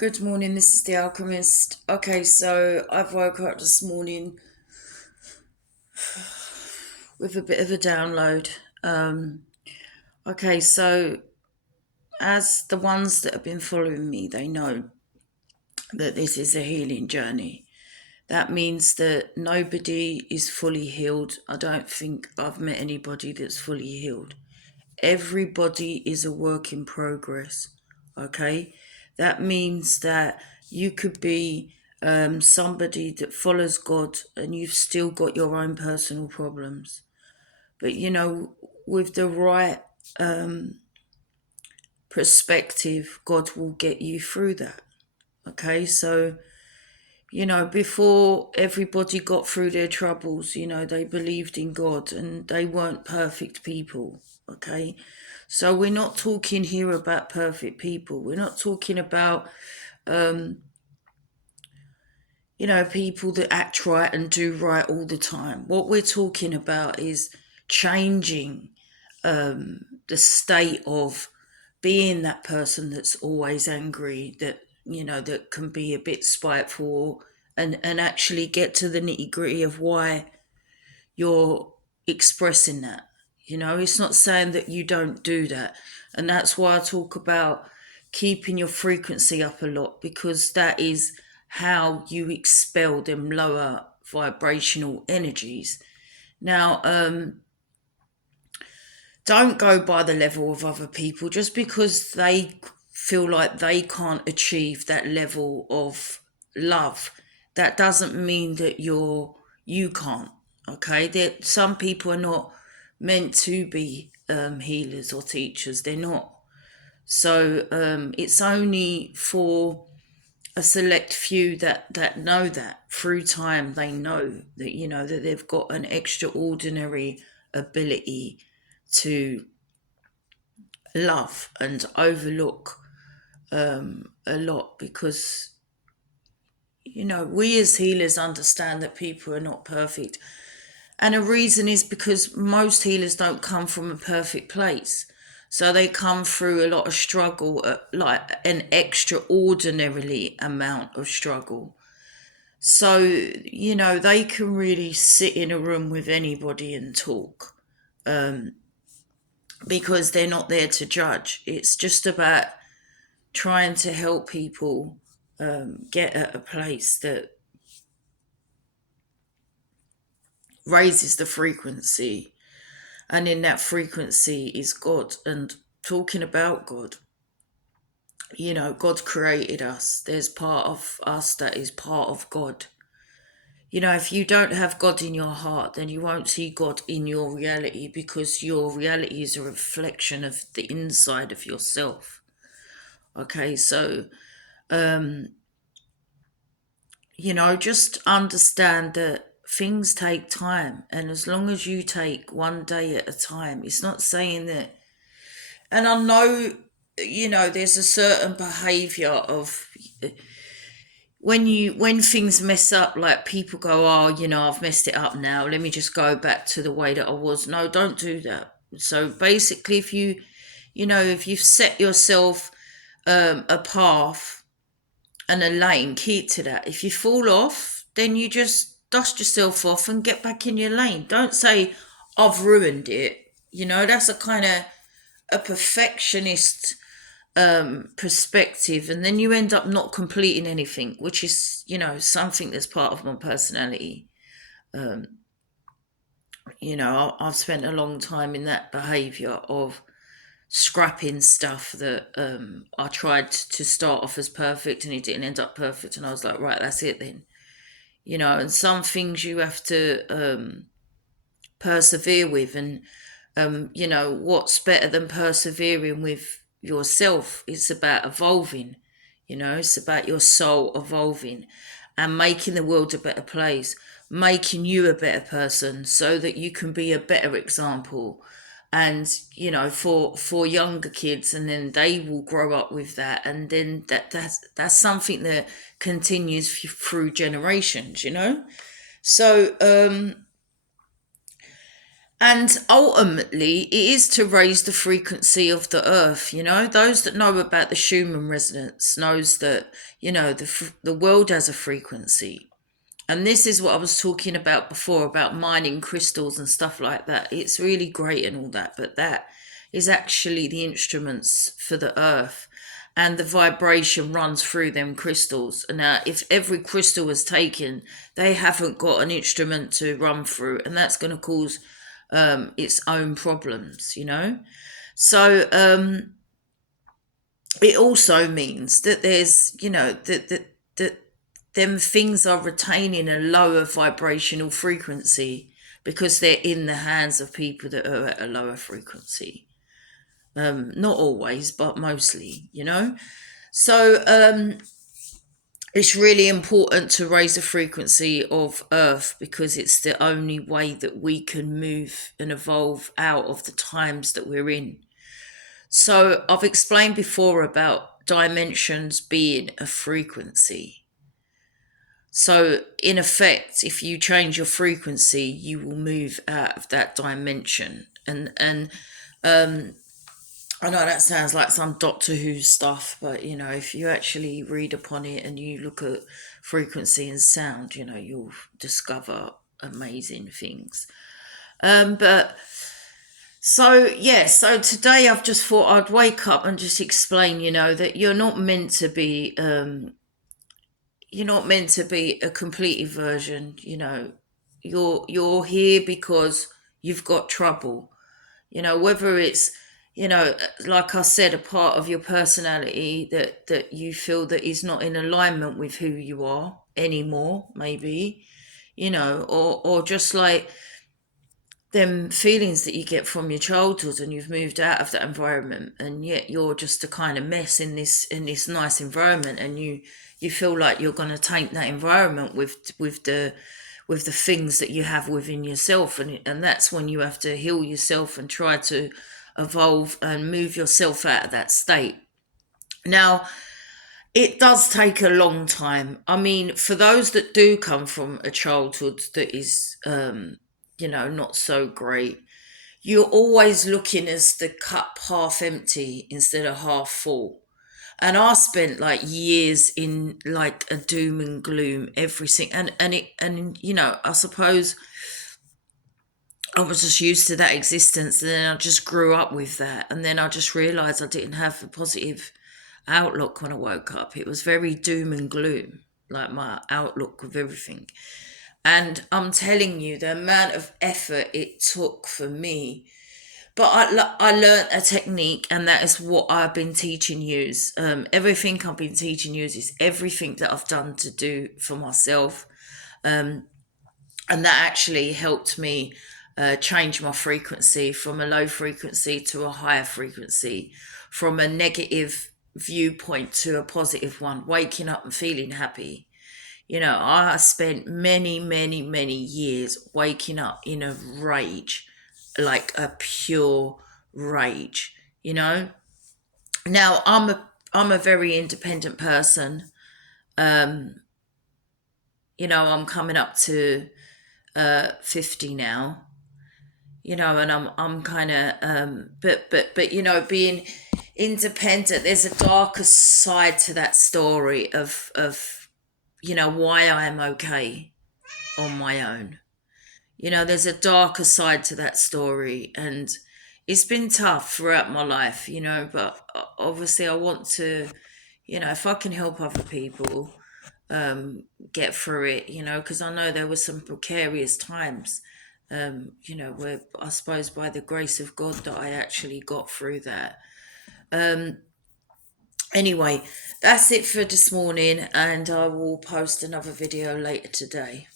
Good morning, this is the Alchemist. Okay, so I've woke up this morning with a bit of a download. Okay, so as the ones that have been following me, they know that this is a healing journey. That means that nobody is fully healed. I don't think I've met anybody that's fully healed. Everybody is a work in progress. Okay, that means that you could be somebody that follows God and you've still got your own personal problems, but with the right perspective, God will get you through that. Okay, so before everybody got through their troubles, they believed in God and they weren't perfect people. Okay. So we're not talking here about perfect people. We're not talking about, people that act right and do right all the time. What we're talking about is changing the state of being that person that's always angry, that can be a bit spiteful, and actually get to the nitty gritty of why you're expressing that. It's not saying that you don't do that. And that's why I talk about keeping your frequency up a lot, because that is how you expel them lower vibrational energies. Now, don't go by the level of other people just because they feel like they can't achieve that level of love. That doesn't mean that you can't. Okay, that some people are not meant to be healers or teachers. They're not. So it's only for a select few that know that. Through time they know that that they've got an extraordinary ability to love and overlook a lot, because we as healers understand that people are not perfect, and a reason is because most healers don't come from a perfect place. So they come through a lot of struggle, like an extraordinarily amount of struggle. So they can really sit in a room with anybody and talk, because they're not there to judge. It's just about trying to help people get at a place that raises the frequency. And in that frequency is God. And talking about God, God created us. There's part of us that is part of God. If you don't have God in your heart, then you won't see God in your reality, because your reality is a reflection of the inside of yourself. Okay, so just understand that things take time. And as long as you take one day at a time, it's not saying that. And I know, there's a certain behavior of when things mess up, like people go, oh, I've messed it up now. Let me just go back to the way that I was. No, don't do that. So basically, if you've set yourself a path and a lane, keep to that. If you fall off, then you just dust yourself off and get back in your lane. Don't say, I've ruined it. That's a kind of a perfectionist perspective, and then you end up not completing anything, which is, something that's part of my personality. I've spent a long time in that behavior of scrapping stuff that I tried to start off as perfect and it didn't end up perfect, and I was like, right, that's it then. And some things you have to persevere with, and what's better than persevering with yourself? It's about evolving. It's about your soul evolving and making the world a better place, making you a better person so that you can be a better example. And for younger kids, and then they will grow up with that, and then that's something that continues through generations. So And ultimately, it is to raise the frequency of the earth. Those that know about the Schumann resonance knows that the world has a frequency. And this is what I was talking about before about mining crystals and stuff like that. It's really great and all that, but that is actually the instruments for the earth. And the vibration runs through them crystals. And now, if every crystal was taken, they haven't got an instrument to run through, and that's going to cause its own problems. So it also means that there's, that them things are retaining a lower vibrational frequency because they're in the hands of people that are at a lower frequency. Not always, but mostly. So it's really important to raise the frequency of Earth because it's the only way that we can move and evolve out of the times that we're in. So I've explained before about dimensions being a frequency. So, in effect, if you change your frequency, you will move out of that dimension. And I know that sounds like some Doctor Who stuff, but if you actually read upon it and you look at frequency and sound, you'll discover amazing things. But so yeah, so today I've just thought I'd wake up and just explain, that you're not meant to be a complete version. You're here because you've got trouble. Whether it's like I said, a part of your personality that you feel that is not in alignment with who you are anymore, maybe, or just like them feelings that you get from your childhood and you've moved out of that environment and yet you're just a kind of mess in this nice environment, and you feel like you're going to taint that environment with the things that you have within yourself, and that's when you have to heal yourself and try to evolve and move yourself out of that state. Now, it does take a long time. I mean, for those that do come from a childhood that is not so great, you're always looking as the cup half empty instead of half full. And I spent like years in like a doom and gloom, everything, and I suppose I was just used to that existence, and then I just grew up with that, and then I just realised I didn't have a positive outlook when I woke up. It was very doom and gloom, like my outlook of everything. And I'm telling you, the amount of effort it took for me. But I learned a technique, and that is what I've been teaching you. Everything I've been teaching you is everything that I've done to do for myself. And that actually helped me change my frequency from a low frequency to a higher frequency, from a negative viewpoint to a positive one, waking up and feeling happy. I spent many, many, many years waking up in a rage, like a pure rage, you know. Now I'm a very independent person. Um, I'm coming up to 50 now, and I'm kind of but being independent, there's a darker side to that story of why I am okay on my own. There's a darker side to that story, and it's been tough throughout my life, but obviously I want to, if I can help other people get through it, because I know there were some precarious times, where I suppose by the grace of God that I actually got through that. Anyway, that's it for this morning, and I will post another video later today.